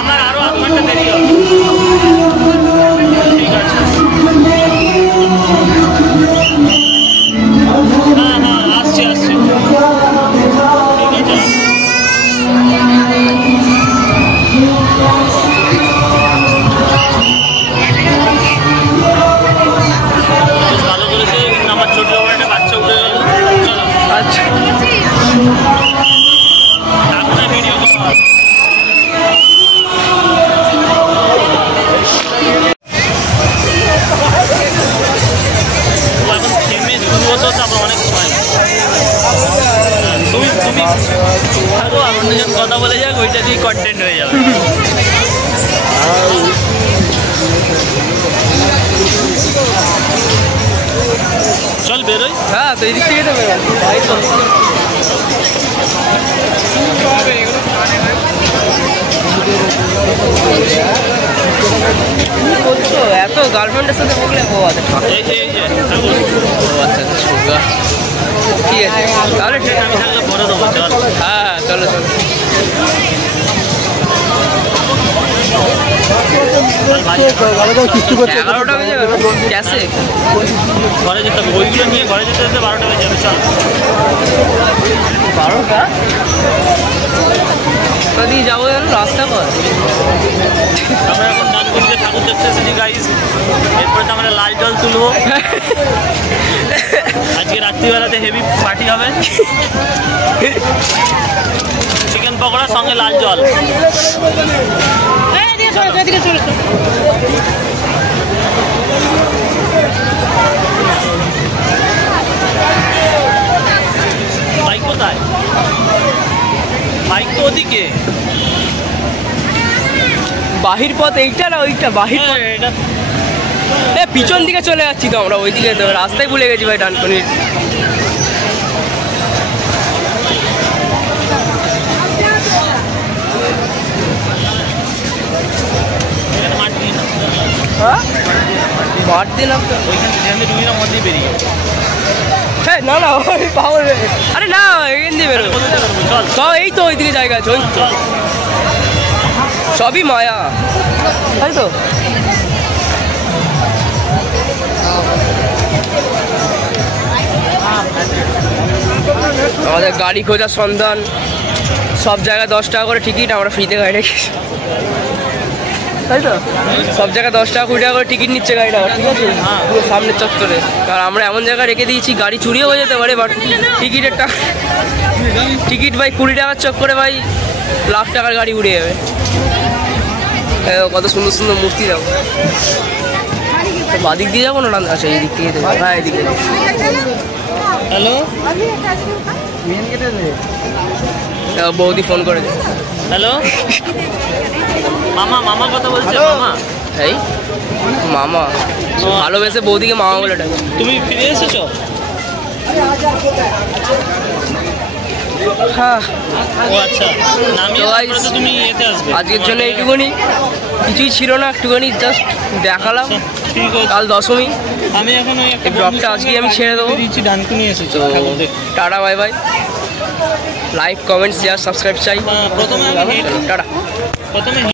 আমার আরো আধ ঘন্টা দেরি হবে। ঠিক আছে, হ্যাঁ হ্যাঁ আসছি আসছি। ঠিক আছে, ভালো করেছে। আমার ছোট বাবার একটা বাচ্চা উঠে গেল। আচ্ছা আপনার ভিডিও এখন থেমে শুরু হতো, তারপর অনেক সময় তুমি থাকো, অন্যজন কথা বলে যাক, ওইটা দিয়ে কন্টেন্ট হয়ে যাবে। চল বেরোই। হ্যাঁ তো এই দিক থেকে তো বেরোয়। এত গার্লফ্রেন্ডের সাথে বললে ও আচ্ছা এই যে ও আচ্ছা সুগা ঠিক আছে তাহলে আমি থাকলে পরে দেবো। চল হ্যাঁ চলো চলো 11টা বেজে গেল ক্যাশে ঘরে যেতে হবে। ওইগুলো নিয়ে ঘরে যেতে যেতে 12টা বেজে যাবে। চল 12টা তা দিয়ে যাবো যেন রাস্তা পর। আমরা এখন ডানকুনিতে ঠাকুর দেখতে এসেছি গাইস। এরপরে তো আমরা লাল জল তুলবো। আজকে রাত্রিবেলাতে হেভি পার্টি হবে। চিকেন পকোড়া সঙ্গে লাল জল। বাইক কোথায়? বাইক তো ওদিকে। বাহির পথ এইটা না ওইটা বাহির পথ এটা পিছন দিকে চলে যাচ্ছি তো আমরা, ওইদিকে তো রাস্তায় ভুলে গেছি ভাই ডানকুনির। হ্যাঁ মাঠ দিলাম তো ওইখানে তুমি না মধ্যেই বেরিয়ে। হ্যাঁ না না ওই পাওয়ার আরে না এখান দিয়ে বেরো সব এই তো ওইদিকে জায়গা আছে, ওই তো সবই মায়া তাই তো। আমাদের গাড়ি খোঁজার সন্ধান, সব জায়গায় 10 টাকা করে টিকিট, আমরা ফ্রিতে গাড়ি রেখেছি তাই তো। সব জায়গায় 10 টাকা 20 টাকা করে টিকিট নিচ্ছে গাড়িটা, ঠিক আছে পুরো সামনের চত্বরে। কারণ আমরা এমন জায়গায় রেখে দিয়েছি গাড়ি চুরিও হয়ে যেতে পারে, বাট টিকিটের টাকা টিকিট ভাই 20 টাকার চক্করে ভাই লাখ টাকার গাড়ি উড়ে যাবে। কত সুন্দর সুন্দর মূর্তি যাবো। বাদিক দিয়ে যাবো না? আচ্ছা এই দিক থেকে দেবো। হ্যাঁ এই দিকে। হ্যালো বৌদি ফোন করেছে। হ্যালো মামা, মামা কথা বলছে। মামা এই মামা ভালোবেসে বৌদিকে মামা বলে ডাকে। তুমি ফিরে এসেছো? হ্যাঁ ও আচ্ছা, তুমি এতে আসবে। আজকের জন্য এইটুকুনি, কিছুই ছিল না, একটুখানি জাস্ট দেখালাম। ঠিক আছে, কাল দশমী। আমি এখন এই ব্লগটা আজকে আমি ছেড়ে দেবো। ডানকুনি এসেছি। Tata bye bye. Like comment share subscribe চাই। প্রথমে টাটা। প্রথমে